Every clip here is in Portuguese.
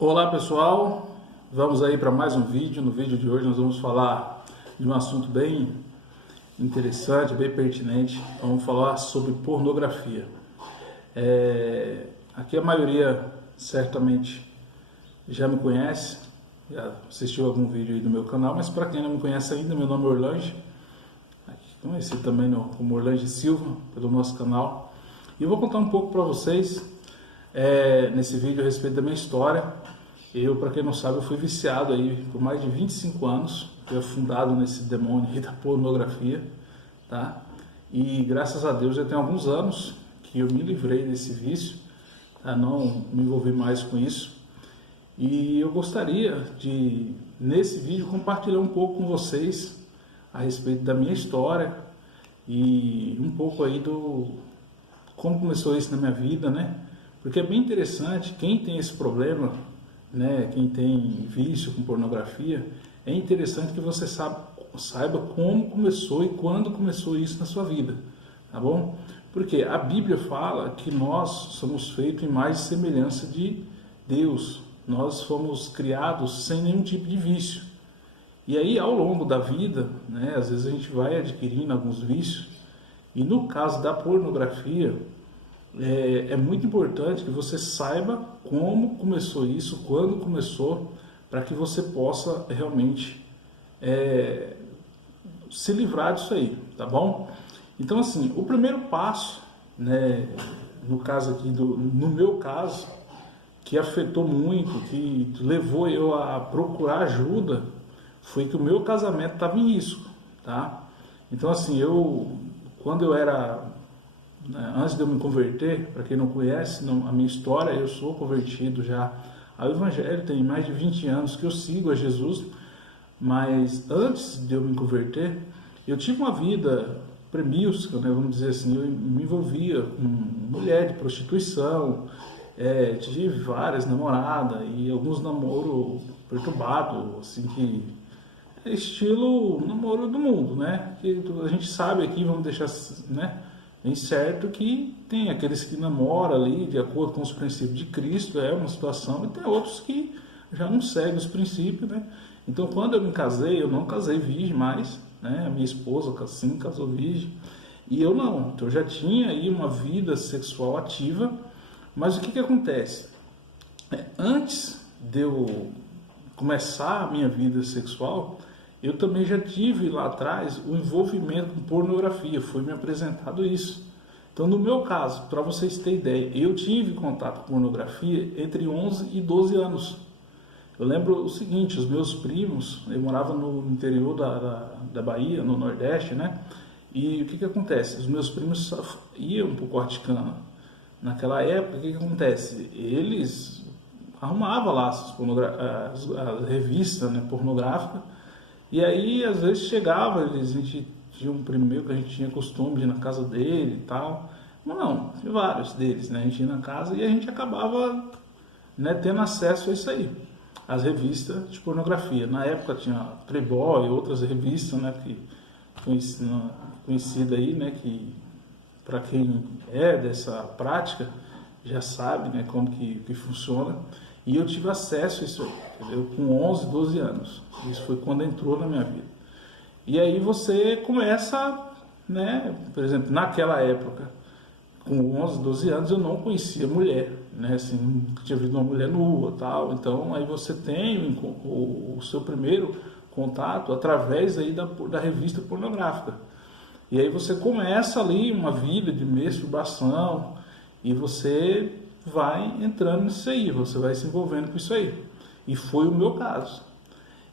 Olá pessoal, vamos aí para mais um vídeo. No vídeo de hoje nós vamos falar de um assunto bem interessante, bem pertinente. Vamos falar sobre pornografia. Aqui a maioria certamente já me conhece, já assistiu algum vídeo aí do meu canal, mas para quem não me conhece ainda, meu nome é Orlange, conhecido também como Orlange Silva, pelo nosso canal. E eu vou contar um pouco para vocês nesse vídeo a respeito da minha história. Eu, para quem não sabe, eu fui viciado aí por mais de 25 anos, fui afundado nesse demônio aí da pornografia, tá? E graças a Deus já tem alguns anos que eu me livrei desse vício, tá? Não me envolvi mais com isso. E eu gostaria de, nesse vídeo, compartilhar um pouco com vocês a respeito da minha história e um pouco aí do como começou isso na minha vida, né? Porque é bem interessante, quem tem esse problema, né, quem tem vício com pornografia, é interessante que você saiba como começou e quando começou isso na sua vida, tá bom? Porque a Bíblia fala que nós somos feitos em imagem e semelhança de Deus, nós fomos criados sem nenhum tipo de vício. E aí, ao longo da vida, né, às vezes a gente vai adquirindo alguns vícios, e no caso da pornografia, é muito importante que você saiba como começou isso, quando começou, para que você possa realmente se livrar disso aí, tá bom? Então, assim, o primeiro passo, né, no caso aqui, no meu caso, que afetou muito, que levou eu a procurar ajuda, foi que o meu casamento estava em risco, tá? Então, assim, quando eu era, antes de eu me converter, para quem não conhece a minha história, eu sou convertido já ao Evangelho, tem mais de 20 anos que eu sigo a Jesus, mas antes de eu me converter, eu tive uma vida promíscua, né, vamos dizer assim, eu me envolvia com mulher de prostituição, tive várias namoradas e alguns namoros perturbados, assim, que estilo namoro do mundo, né? Que a gente sabe aqui, vamos deixar, né, bem certo que tem aqueles que namoram ali de acordo com os princípios de Cristo, é uma situação, e tem outros que já não seguem os princípios, né? Então, quando eu me casei, eu não casei virgem mais, né? A minha esposa, sim, casou virgem, e eu não. Então, eu já tinha aí uma vida sexual ativa, mas o que acontece? Antes de eu começar a minha vida sexual, eu também já tive lá atrás o envolvimento com pornografia, foi me apresentado isso. Então, no meu caso, para vocês terem ideia, eu tive contato com pornografia entre 11 e 12 anos. Eu lembro o seguinte, os meus primos, eu morava no interior da Bahia, no Nordeste, né? E o que acontece? Os meus primos iam para o corte de cana. Naquela época, o que acontece? Eles arrumavam lá as revistas, né, pornográficas, e aí às vezes chegava, a gente tinha um primo meu que a gente tinha costume de ir na casa dele e tal, mas não, tinha vários deles, né? A gente ia na casa e a gente acabava, né, tendo acesso a isso aí, as revistas de pornografia. Na época tinha Playboy e outras revistas, né, que conhecida aí, né, que para quem é dessa prática já sabe, né, como que funciona. E eu tive acesso a isso aí, entendeu? Com 11, 12 anos. Isso foi quando entrou na minha vida. E aí você começa, né, por exemplo, naquela época, com 11, 12 anos, eu não conhecia mulher, né, assim, nunca tinha visto uma mulher nua, tal. Então aí você tem o seu primeiro contato através aí da revista pornográfica. E aí você começa ali uma vida de masturbação e você vai entrando nisso aí, você vai se envolvendo com isso aí. E foi o meu caso.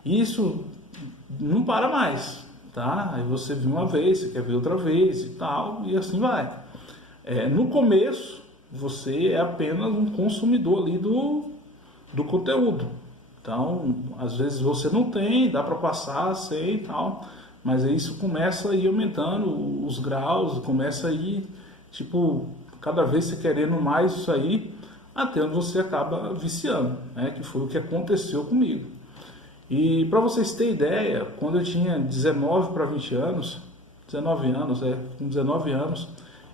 Isso não para mais, tá? Aí você viu uma vez, você quer ver outra vez e tal, e assim vai. No começo, você é apenas um consumidor ali do conteúdo. Então, às vezes você não tem, dá para passar sem e tal, mas aí isso começa a ir aumentando os graus, começa a ir, tipo, cada vez você querendo mais isso aí, até onde você acaba viciando, né? Que foi o que aconteceu comigo. E para vocês terem ideia, quando eu tinha 19 para 20 anos, 19 anos, com 19 anos,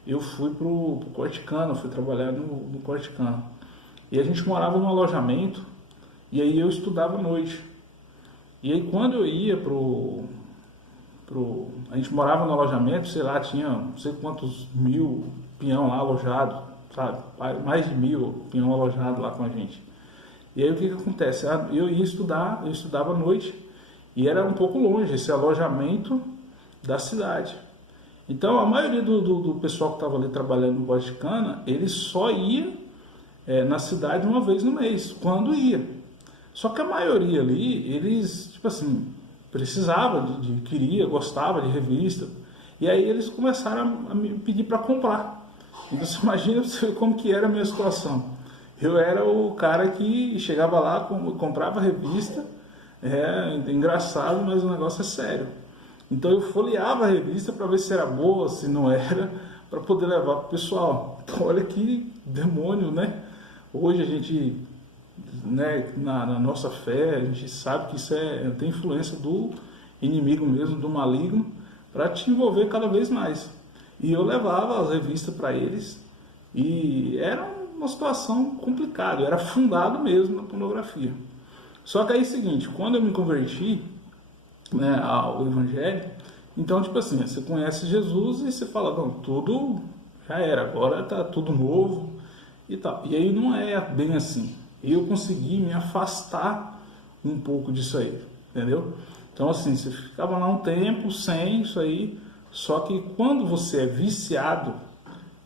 eu fui pro corte de cana, fui trabalhar no corte de cana. E a gente morava num alojamento E aí eu estudava à noite. E aí quando eu ia a gente morava no alojamento, sei lá, tinha não sei quantos mil peão lá alojado, sabe? Mais de 1000 peão alojado lá com a gente. E aí o que que acontece? Eu ia estudar, eu estudava à noite e era um pouco longe esse alojamento da cidade. Então a maioria do pessoal que estava ali trabalhando no bode de cana, ele só ia na cidade uma vez no mês, quando ia. Só que a maioria ali, eles, tipo assim, precisava queria, gostava de revista. E aí eles começaram a me pedir para comprar. Então você imagina como que era a minha situação. Eu era o cara que chegava lá, comprava revista, engraçado, mas o negócio é sério. Então eu folheava a revista para ver se era boa, se não era, para poder levar para o pessoal. Então olha que demônio, né? Hoje a gente, né, na nossa fé, a gente sabe que isso tem influência do inimigo mesmo, do maligno, para te envolver cada vez mais. E eu levava as revistas para eles e era uma situação complicada, eu era fundado mesmo na pornografia. Só que aí é o seguinte, quando eu me converti, né, ao Evangelho, então tipo assim, você conhece Jesus e você fala, não, tudo já era, agora está tudo novo e tal. E aí não é bem assim. Eu consegui me afastar um pouco disso aí, entendeu? Então assim, você ficava lá um tempo sem isso aí, só que quando você é viciado,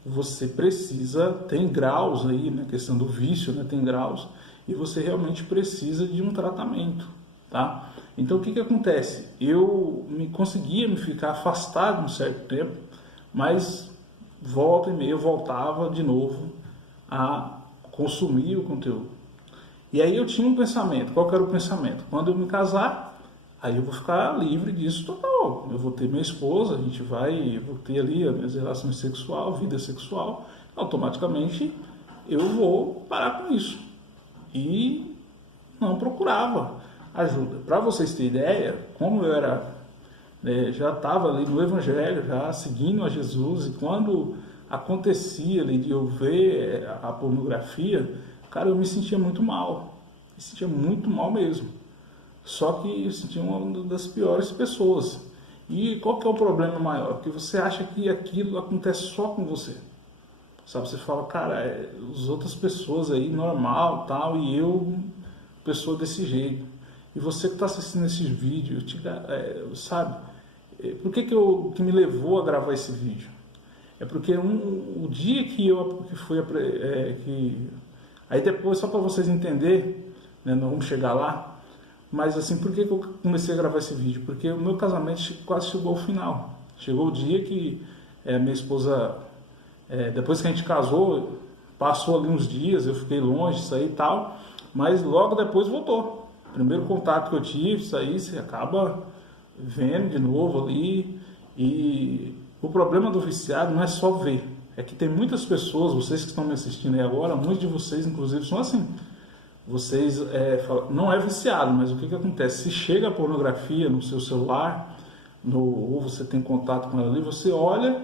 você precisa, tem graus aí, na questão do vício, né, tem graus, e você realmente precisa de um tratamento, tá? Então o que que acontece? Eu conseguia me ficar afastado um certo tempo, mas volta e meia eu voltava de novo a consumir o conteúdo. E aí eu tinha um pensamento, qual que era o pensamento? Quando eu me casar, aí eu vou ficar livre disso total. Eu vou ter minha esposa, eu vou ter ali as minhas relações sexuais, vida sexual, automaticamente eu vou parar com isso. E não procurava ajuda. Para vocês terem ideia, como eu era, já estava ali no Evangelho, já seguindo a Jesus, e quando acontecia ali de eu ver a pornografia, cara, eu me sentia muito mal. Me sentia muito mal mesmo. Só que eu sentia uma das piores pessoas. E qual que é o problema maior? Porque você acha que aquilo acontece só com você. Sabe, você fala, cara, as outras pessoas aí, normal, tal, e eu, pessoa desse jeito. E você que está assistindo esses vídeos, sabe, por que que me levou a gravar esse vídeo? É porque o dia aí depois, só para vocês entenderem, né, não vamos chegar lá, mas assim, por que que eu comecei a gravar esse vídeo? Porque o meu casamento quase chegou ao final. Chegou o dia que minha esposa, depois que a gente casou, passou ali uns dias, eu fiquei longe, isso aí e tal, mas logo depois voltou. Primeiro contato que eu tive, isso aí, você acaba vendo de novo ali. E o problema do viciado não é só ver, é que tem muitas pessoas, vocês que estão me assistindo aí agora, muitos de vocês inclusive são assim. Vocês não é viciado, mas o que que acontece? Se chega a pornografia no seu celular, ou você tem contato com ela ali, você olha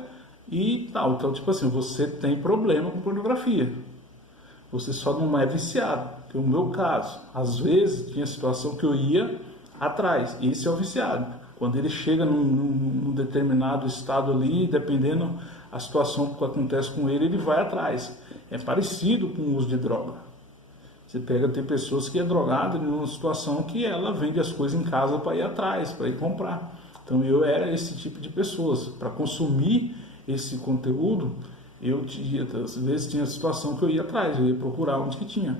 e tal. Então, tipo assim, você tem problema com pornografia. Você só não é viciado. Que é o meu caso. Às vezes tinha situação que eu ia atrás. Esse é o viciado. Quando ele chega num determinado estado ali, dependendo a situação que acontece com ele, ele vai atrás. É parecido com o uso de droga. Você tem pessoas que é drogada numa situação que ela vende as coisas em casa para ir atrás, para ir comprar. Então eu era esse tipo de pessoas. Para consumir esse conteúdo, às vezes tinha situação que eu ia atrás, eu ia procurar onde que tinha.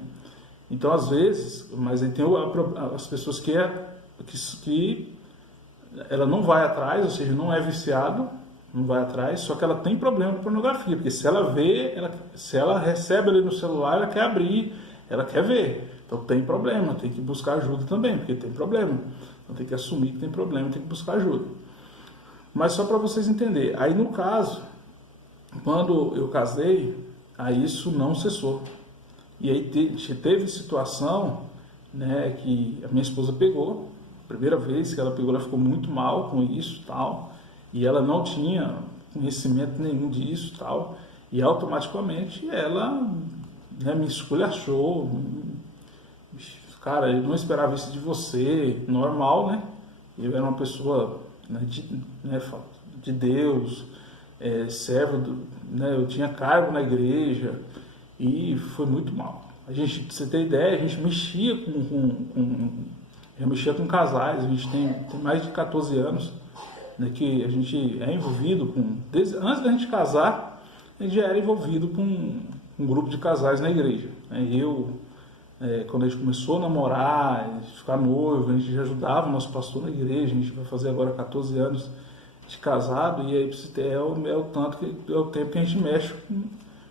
Então às vezes, mas aí tem as pessoas que ela não vai atrás, ou seja, não é viciado, não vai atrás, só que ela tem problema com pornografia, porque se ela vê, se ela recebe ali no celular, ela quer abrir, ela quer ver. Então tem problema, tem que buscar ajuda também, porque tem problema. Então tem que assumir que tem problema, tem que buscar ajuda. Mas só para vocês entenderem, aí no caso, quando eu casei, aí isso não cessou. E aí teve situação, né, que a minha esposa pegou, primeira vez que ela pegou, ela ficou muito mal com isso, tal, e ela não tinha conhecimento nenhum disso, tal, e automaticamente ela, né, me esculachou, cara, eu não esperava isso de você, normal, né? Eu era uma pessoa, né, de Deus, servo, né? Eu tinha cargo na igreja e foi muito mal. A gente, pra você ter ideia, a gente mexia já mexia com casais, a gente tem mais de 14 anos, né, que a gente é envolvido antes da gente casar, a gente já era envolvido com um grupo de casais na igreja. Né? Quando a gente começou a namorar, ficar noivo, a gente já ajudava o nosso pastor na igreja, a gente vai fazer agora 14 anos de casado, e aí é o tempo que a gente mexe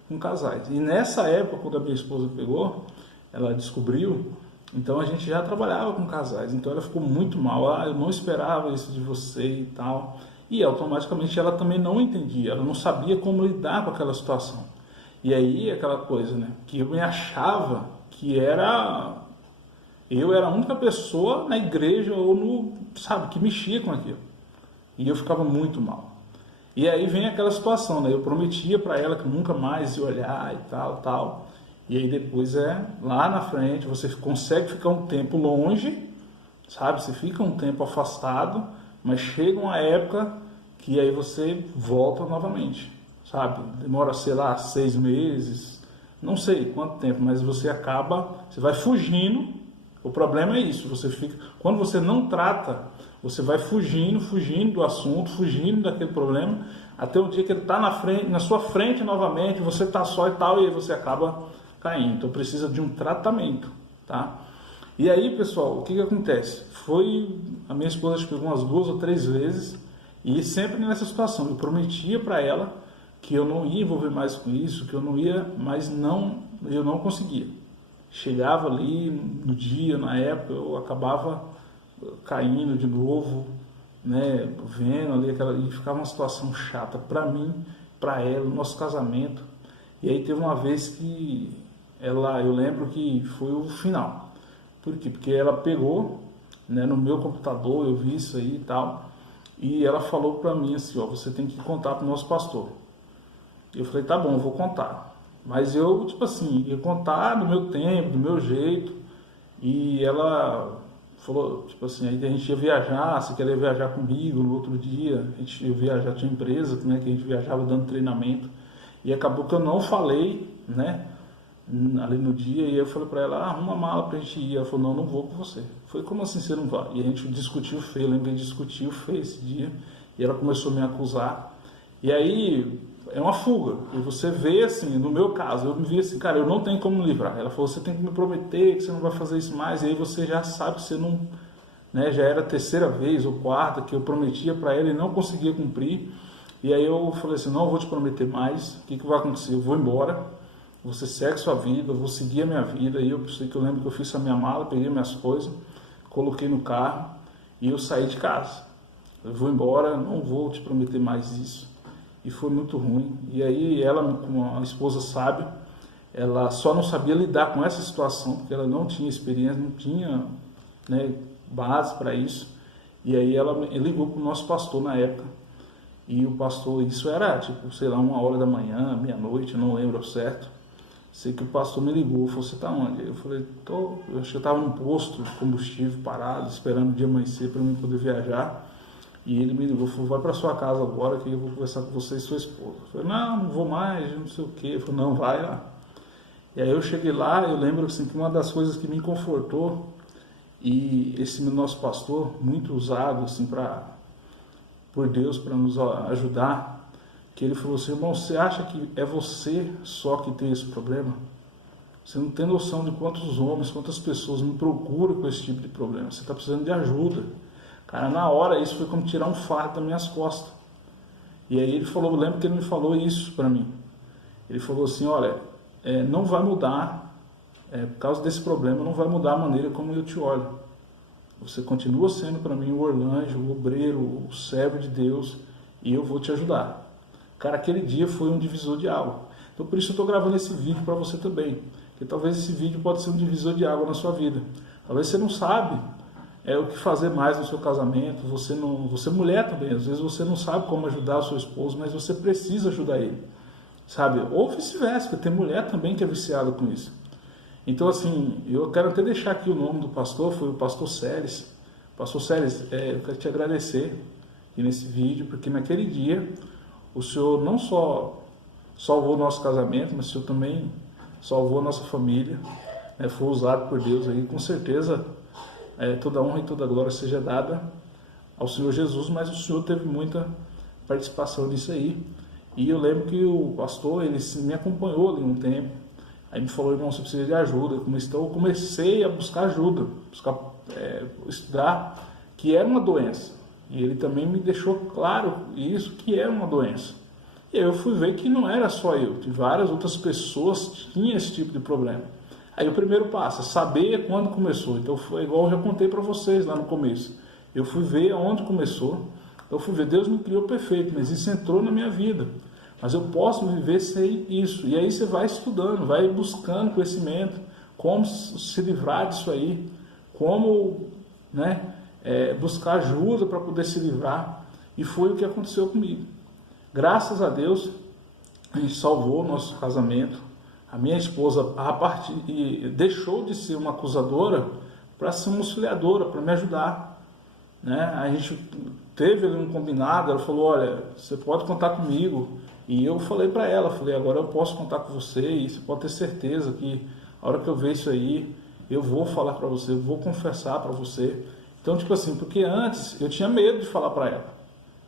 com casais. E nessa época, quando a minha esposa pegou, ela descobriu, então a gente já trabalhava com casais, então ela ficou muito mal, eu não esperava isso de você e tal, e automaticamente ela também não entendia, ela não sabia como lidar com aquela situação. E aí aquela coisa, né, que eu me achava que eu era a única pessoa na igreja que mexia com aquilo, e eu ficava muito mal. E aí vem aquela situação, né, eu prometia para ela que nunca mais ia olhar e tal. E aí depois lá na frente, você consegue ficar um tempo longe, sabe? Você fica um tempo afastado, mas chega uma época que aí você volta novamente, sabe? Demora, sei lá, 6 meses, não sei quanto tempo, mas você vai fugindo. O problema é isso, quando você não trata, você vai fugindo do assunto, fugindo daquele problema, até o dia que ele está na sua frente novamente, você está só e tal, e aí você acaba caindo. Então precisa de um tratamento, tá? E aí, pessoal, o que acontece? A minha esposa pegou umas 2 ou 3 vezes, e sempre nessa situação, eu prometia para ela que eu não ia envolver mais com isso, que eu não ia, mas eu não conseguia. Chegava ali no dia, na época, eu acabava caindo de novo, né, vendo ali e ficava uma situação chata para mim, para ela, no nosso casamento. E aí teve uma vez que eu lembro que foi o final. Por quê? Porque ela pegou, né, no meu computador, eu vi isso aí e tal, e ela falou para mim assim, ó, você tem que contar pro nosso pastor. Eu falei, tá bom, eu vou contar. Mas eu, tipo assim, ia contar do meu tempo, do meu jeito, e ela falou, tipo assim, aí a gente ia viajar, você queria viajar comigo no outro dia, a gente ia viajar, tinha empresa, né, que a gente viajava dando treinamento, e acabou que eu não falei, né, ali no dia, e eu falei para ela, arruma a mala pra gente ir. Ela falou, não vou com você. Foi, como assim você não vai? E a gente discutiu feio, eu lembro que a gente discutiu feio esse dia, e ela começou a me acusar, e aí é uma fuga, e você vê assim, no meu caso, eu me vi assim, cara, eu não tenho como me livrar. Ela falou, você tem que me prometer que você não vai fazer isso mais, e aí você já sabe que você não, né, já era a 3ª vez ou 4ª que eu prometia para ela e não conseguia cumprir. E aí eu falei assim, não, eu vou te prometer mais, o que vai acontecer? Eu vou embora, você segue sua vida, eu vou seguir a minha vida. E eu lembro que eu fiz a minha mala, peguei minhas coisas, coloquei no carro e eu saí de casa. Eu vou embora, não vou te prometer mais isso. E foi muito ruim. E aí ela, como a esposa sábia, ela só não sabia lidar com essa situação, porque ela não tinha experiência, não tinha, né, base para isso. E aí ela ligou para o nosso pastor na época. E o pastor, isso era tipo, sei lá, 1h da manhã, meia-noite, não lembro ao certo. Sei que o pastor me ligou, falou, você tá onde? Eu falei, eu acho que eu estava num posto de combustível parado, esperando o dia amanhecer para eu poder viajar. E ele me ligou, falou, vai para sua casa agora que eu vou conversar com você e sua esposa. Eu falei, não vou mais, não sei o quê. Ele falou, não, vai lá. E aí eu cheguei lá, eu lembro assim, que uma das coisas que me confortou, e esse nosso pastor, muito usado assim, por Deus para nos ajudar, que ele falou assim, irmão, você acha que é você só que tem esse problema? Você não tem noção de quantos homens, quantas pessoas me procuram com esse tipo de problema. Você está precisando de ajuda. Cara, na hora isso foi como tirar um fardo das minhas costas. E aí ele falou, eu lembro que ele me falou isso para mim. Ele falou assim, olha, não vai mudar, por causa desse problema, não vai mudar a maneira como eu te olho. Você continua sendo para mim o orlanjo, o obreiro, o servo de Deus, e eu vou te ajudar. Cara, aquele dia foi um divisor de água. Então por isso eu estou gravando esse vídeo para você também. Porque talvez esse vídeo pode ser um divisor de água na sua vida. Talvez você não sabe o que fazer mais no seu casamento. Você é mulher também. Às vezes você não sabe como ajudar o seu esposo, mas você precisa ajudar ele. Sabe? Ou vice-versa, porque tem mulher também que é viciada com isso. Então, assim, eu quero até deixar aqui o nome do pastor, foi o pastor Séries. Pastor Séries, eu quero te agradecer aqui nesse vídeo, porque naquele dia o senhor não só salvou o nosso casamento, mas o senhor também salvou a nossa família, né? Foi usado por Deus aí, com certeza toda honra e toda glória seja dada ao Senhor Jesus, mas o senhor teve muita participação nisso aí. E eu lembro que o pastor, ele me acompanhou ali um tempo, aí me falou: irmão, você precisa de ajuda. Eu comecei a buscar ajuda, estudar que era uma doença. E ele também me deixou claro isso, que era uma doença. E aí eu fui ver que não era só eu, que várias outras pessoas tinham esse tipo de problema. Aí o primeiro passo é saber quando começou. Então foi igual eu já contei para vocês lá no começo. Eu fui ver onde começou. Eu fui ver, Deus me criou perfeito, mas isso entrou na minha vida. Mas eu posso viver sem isso. E aí você vai estudando, vai buscando conhecimento, como se livrar disso aí, como, né, buscar ajuda para poder se livrar. E foi o que aconteceu comigo. Graças a Deus, a gente salvou o nosso casamento. A minha esposa deixou de ser uma acusadora para ser uma auxiliadora, para me ajudar, né? A gente teve ali um combinado. Ela falou: olha, você pode contar comigo. E eu falei para ela, agora eu posso contar com você, e você pode ter certeza que a hora que eu ver isso aí, eu vou falar para você, eu vou confessar para você. Então, tipo assim, porque antes eu tinha medo de falar para ela,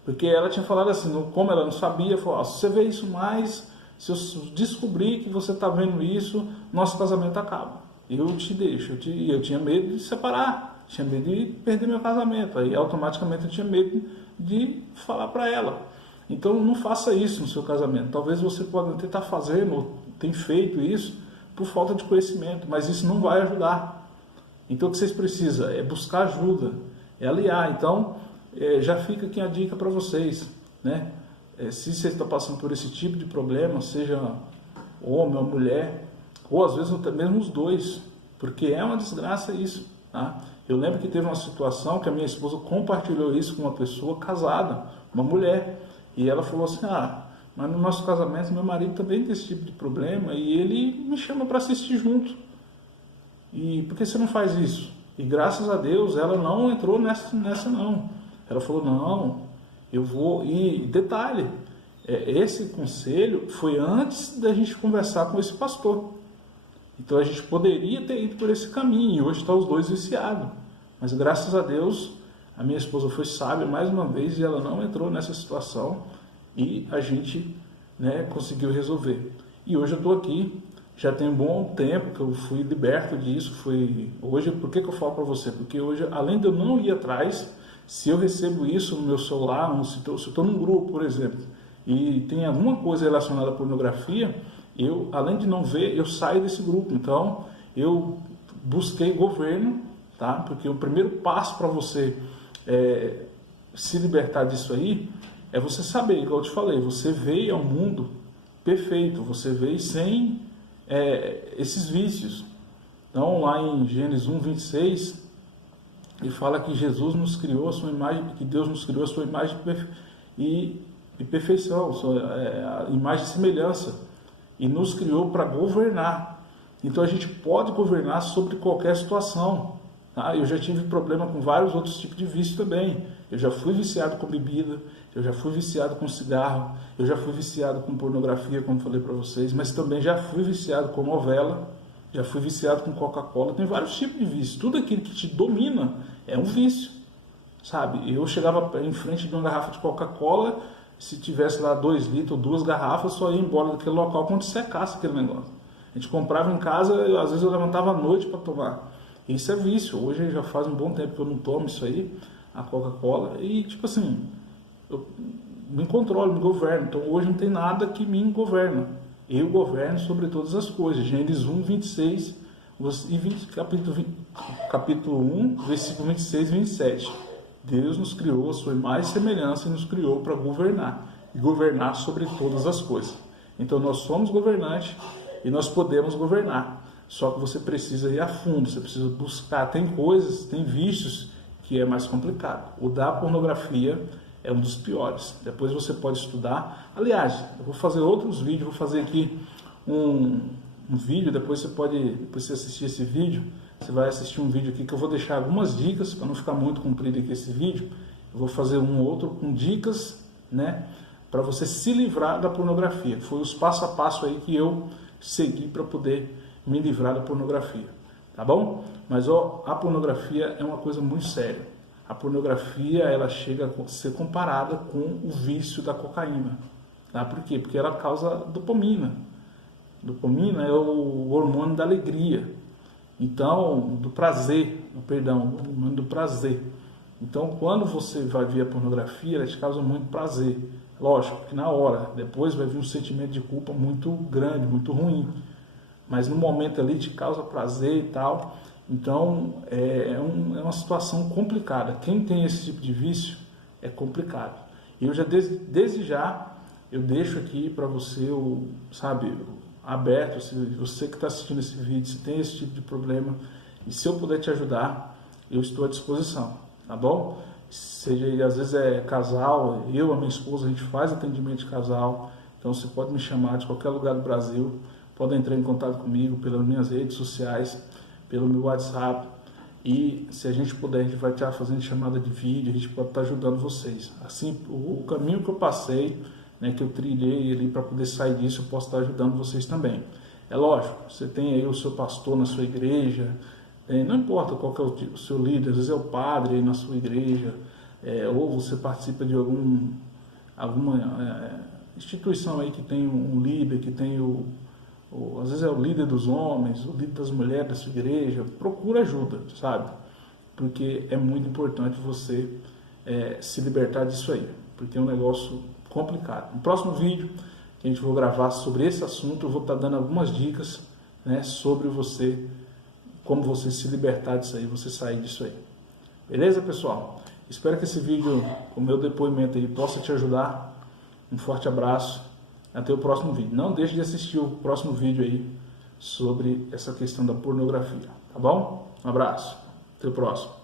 porque ela tinha falado assim, como ela não sabia, falou: se você vê isso mais, se eu descobrir que você está vendo isso, nosso casamento acaba. Eu te deixo. Eu tinha medo de separar, tinha medo de perder meu casamento. Aí automaticamente eu tinha medo de falar para ela. Então não faça isso no seu casamento. Talvez você possa até estar fazendo, ou tem feito isso, por falta de conhecimento, mas isso não vai ajudar. Então o que vocês precisam é buscar ajuda, é aliar. Então já fica aqui a dica para vocês, né? Se você está passando por esse tipo de problema, seja homem ou mulher, ou às vezes até mesmo os dois, porque é uma desgraça isso, tá? Eu lembro que teve uma situação que a minha esposa compartilhou isso com uma pessoa casada, uma mulher, e ela falou assim: mas no nosso casamento meu marido também tem esse tipo de problema e ele me chama para assistir junto. E por que você não faz isso? E graças a Deus ela não entrou nessa não. Ela falou: não, eu vou. E detalhe, esse conselho foi antes da gente conversar com esse pastor. Então a gente poderia ter ido por esse caminho, e hoje está os dois viciados. Mas graças a Deus, a minha esposa foi sábia mais uma vez e ela não entrou nessa situação, e a gente, né, conseguiu resolver. E hoje eu estou aqui, já tem um bom tempo que eu fui liberto disso. Hoje, por que eu falo para você? Porque hoje, além de eu não ir atrás, se eu recebo isso no meu celular, se eu estou num grupo, por exemplo, e tem alguma coisa relacionada à pornografia, eu, além de não ver, eu saio desse grupo. Então, eu busquei governo, tá? Porque o primeiro passo para você se libertar disso aí é você saber, igual eu te falei, você veio ao mundo perfeito, você veio sem esses vícios. Então, lá em Gênesis 1:26, ele fala que Jesus nos criou a sua imagem, que Deus nos criou a sua imagem e perfeição, a imagem e semelhança, e nos criou para governar. Então a gente pode governar sobre qualquer situação, tá? Eu já tive problema com vários outros tipos de vício também. Eu já fui viciado com bebida, eu já fui viciado com cigarro, eu já fui viciado com pornografia, como falei para vocês, mas também já fui viciado com novela, já fui viciado com Coca-Cola. Tem vários tipos de vício. Tudo aquilo que te domina é um vício, sabe? Eu chegava em frente de uma garrafa de Coca-Cola, se tivesse lá 2 litros ou 2 garrafas, só ia embora daquele local quando secasse aquele negócio. A gente comprava em casa, às vezes eu levantava à noite para tomar. Isso é vício. Hoje já faz um bom tempo que eu não tomo isso aí, a Coca-Cola, e tipo assim, eu me controlo, me governo. Então hoje não tem nada que me governa. Eu governo sobre todas as coisas. Gênesis 1:26 e capítulo 1, versículo 26 e 27. Deus nos criou a sua imagem e semelhança e nos criou para governar. E governar sobre todas as coisas. Então nós somos governantes e nós podemos governar. Só que você precisa ir a fundo, você precisa buscar. Tem coisas, tem vícios que é mais complicado. O da pornografia é um dos piores. Depois você pode estudar. Aliás, eu vou fazer outros vídeos, vou fazer aqui um um vídeo, depois você assistir esse vídeo, você vai assistir um vídeo aqui que eu vou deixar algumas dicas, para não ficar muito comprido aqui esse vídeo, eu vou fazer um outro com dicas, né, para você se livrar da pornografia. Foi os passo a passo aí que eu segui para poder me livrar da pornografia, tá bom? Mas ó, a pornografia é uma coisa muito séria. A pornografia, ela chega a ser comparada com o vício da cocaína, tá? Por quê? Porque ela causa dopamina. Dopamina é o hormônio da alegria, então, do prazer, perdão, o hormônio do prazer. Então, quando você vai ver a pornografia, ela te causa muito prazer. Lógico que na hora, depois vai vir um sentimento de culpa muito grande, muito ruim. Mas no momento ali te causa prazer e tal. Então, é uma situação complicada. Quem tem esse tipo de vício é complicado. E eu já, desde já, eu deixo aqui para você, sabe, aberto, se você que está assistindo esse vídeo, se tem esse tipo de problema, e se eu puder te ajudar, eu estou à disposição, tá bom? Seja, às vezes é casal, eu, a minha esposa, a gente faz atendimento de casal, então você pode me chamar de qualquer lugar do Brasil, pode entrar em contato comigo pelas minhas redes sociais, pelo meu WhatsApp, e se a gente puder, a gente vai estar fazendo chamada de vídeo, a gente pode estar ajudando vocês. Assim, o caminho que eu passei, né, que eu trilhei ali para poder sair disso, eu posso estar ajudando vocês também. É lógico, você tem aí o seu pastor na sua igreja, não importa qual que é o seu líder, às vezes é o padre aí na sua igreja, ou você participa de alguma instituição aí que tem um líder, que tem às vezes é o líder dos homens, o líder das mulheres da sua igreja. Procura ajuda, sabe? Porque é muito importante você se libertar disso aí, porque é um negócio complicado. No próximo vídeo que a gente vai gravar sobre esse assunto, eu vou estar dando algumas dicas, né, sobre como você se libertar disso aí, você sair disso aí. Beleza, pessoal? Espero que esse vídeo, o meu depoimento aí, possa te ajudar. Um forte abraço. Até o próximo vídeo. Não deixe de assistir o próximo vídeo aí sobre essa questão da pornografia, tá bom? Um abraço. Até o próximo.